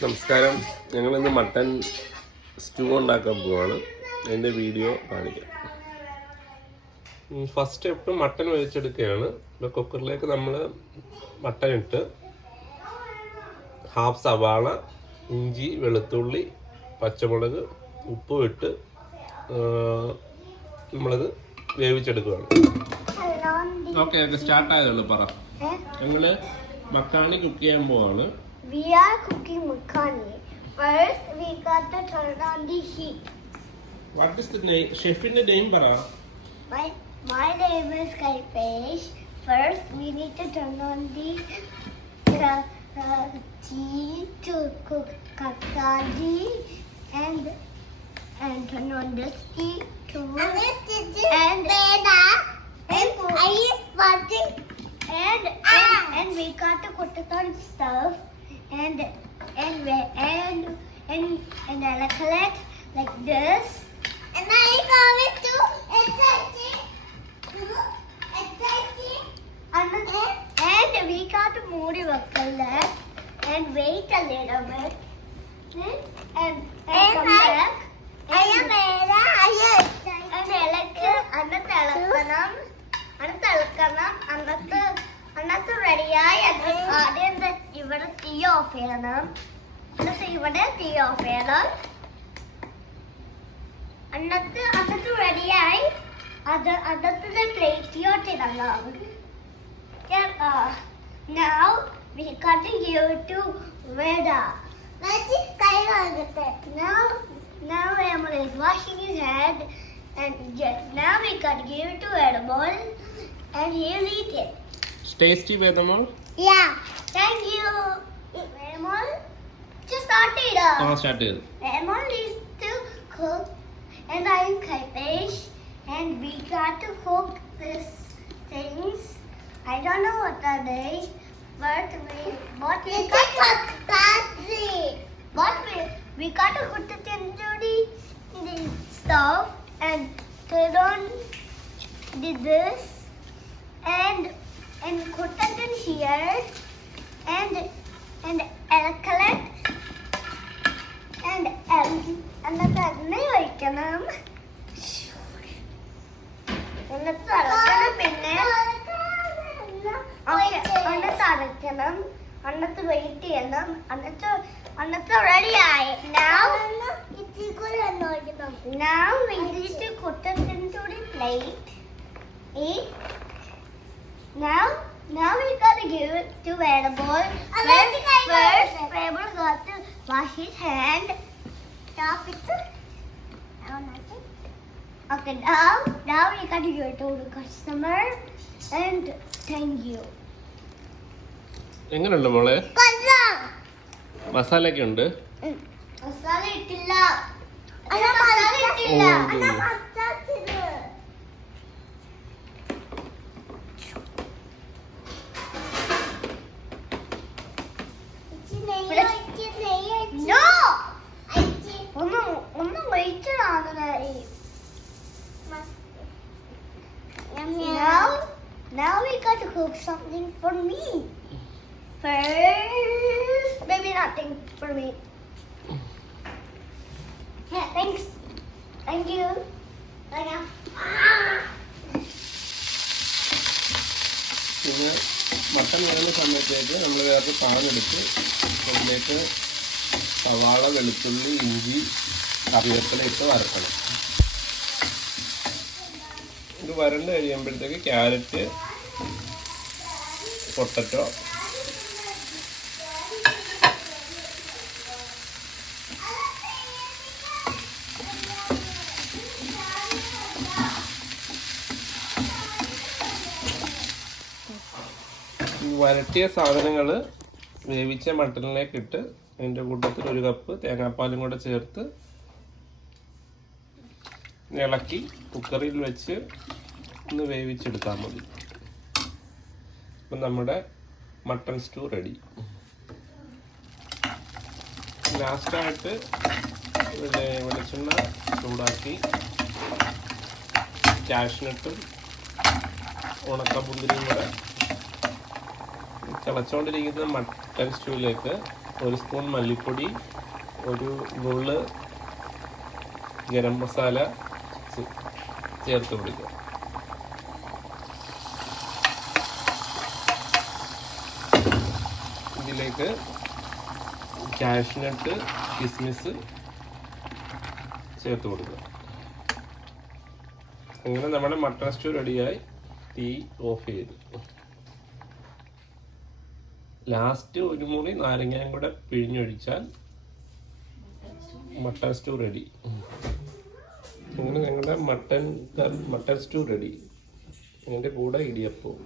നമസ്കാരം. ഞങ്ങളിന്ന് mutton stew ഉണ്ടാക്കാൻ പോവാണ്. അതിൻ്റെ വീഡിയോ കാണിക്കാം. ഫസ്റ്റ് സ്റ്റെപ്പ് മട്ടൻ വേവിച്ചെടുക്കുകയാണ്. ഇപ്പോൾ കുക്കറിലേക്ക് നമ്മൾ മട്ടൻ ഇട്ട് ഹാഫ് സവാള, ഇഞ്ചി, വെളുത്തുള്ളി, പച്ചമുളക്, ഉപ്പും ഇട്ട് നമ്മളത് വേവിച്ചെടുക്കുകയാണ്. Okay, start ആയതുള്ളൂ. പറ. ഞങ്ങള് മക്കാണി കുക്ക് ചെയ്യാൻ പോവാണ്. We are cooking makhani. First, we got to turn on the heat. What is the name? Chef's name, para. My name is Kaipesh. First, we need to turn on the tea to cook kakadi and turn on the tea to and we got to put it on stuff and collect like this. And I got it too. And we got to move it and wait a little bit. And come back. അന്നത്തെ റെഡിയായി ആദ്യം ഇവിടെ തീ of ചെയ്യണം. എന്നിട്ട് ഇവിടെ തീ of ചെയ്യണം. അന്നത്തെ റെഡിയായി അന്നത്തെ പ്ലേറ്റിലോട്ടിടണം. Now we got to give to Veda. Now Emily is washing his head and now we got to give it to Edamol and he'll eat it. Tasty, Vedamol? Yeah, thank you. Edamol, just start it up. Start it. Edamol needs to cook and I'm Kaipesh and we got to cook these things. I don't know what that is, but we got to put it into the stove and turn on this and put it in here and collect and the വയ്ക്കണം. എന്നിട്ട് അടയ്ക്കണം. അന്നത്തെ wait ചെയ്യണം. അന്നത്തെ റെഡിയായി. Now we need to put it into the plate. Now we gotta give it to Vedamol. First, Vedamol got to wash his hand. Stop it. Okay, now we gotta give it to the customer and thank you. എങ്ങനെയുണ്ട് മോളെ? മസാലയൊക്കെ ഉണ്ട്. മസാല ഇട്ടില്ല. ഒന്നും വെയിറ്റഡാണ്. Now we got to cook something for me. First, maybe nothing for me. Yeah, thanks. Thank you. പിന്നെ mutton വേകുന്ന സമയത്തേക്ക് നമ്മൾ വേറെ പാനെടുത്ത് അതിലേക്ക് സവാള, വെളുത്തുള്ളി, ഇഞ്ചി, കറിവേപ്പില ഇട്ട് വരക്കണം. ഇത് വരണ്ട് കഴിയുമ്പോഴത്തേക്ക് ക്യാരറ്റ്, പൊട്ടറ്റോ, വരട്ടിയ സാധനങ്ങൾ വേവിച്ച മട്ടനിലേക്ക് ഇട്ട് അതിൻ്റെ കൂട്ടത്തിൽ 1 കപ്പ് തേങ്ങാപ്പാലും കൂടെ ചേർത്ത് ഇളക്കി കുക്കറിൽ വെച്ച് ഒന്ന് വേവിച്ചെടുത്താൽ മതി. അപ്പം നമ്മുടെ മട്ടൺ സ്റ്റൂ റെഡി. ലാസ്റ്റായിട്ട് വെളിച്ചെണ്ണ ചൂടാക്കി കാഷ്നട്ടും ഉണക്കമുന്തിരിയും കൂടെ തിളച്ചുകൊണ്ടിരിക്കുന്ന മട്ടൺ സ്റ്റൂവിലേക്ക് 1 സ്പൂൺ മല്ലിപ്പൊടി, 1 നുള്ള് ഗരം മസാല ചേർത്ത് കൊടുക്കുക. ഇതിലേക്ക് കാഷ്നട്ട്, കിസ്മിസ് ചേർത്ത് കൊടുക്കുക. അങ്ങനെ നമ്മുടെ മട്ടൺ സ്റ്റൂ റെഡിയായി. തീ ഓഫ് ചെയ്തു. ലാസ്റ്റ് 1 മുറി നാരങ്ങയും കൂടെ പിഴിഞ്ഞൊഴിച്ചാൽ മട്ടൺ സ്റ്റൂ റെഡി. അങ്ങനെ ഞങ്ങളുടെ മട്ടൺ സ്റ്റൂ റെഡി. അതിൻ്റെ കൂടെ ഇടിയപ്പവും.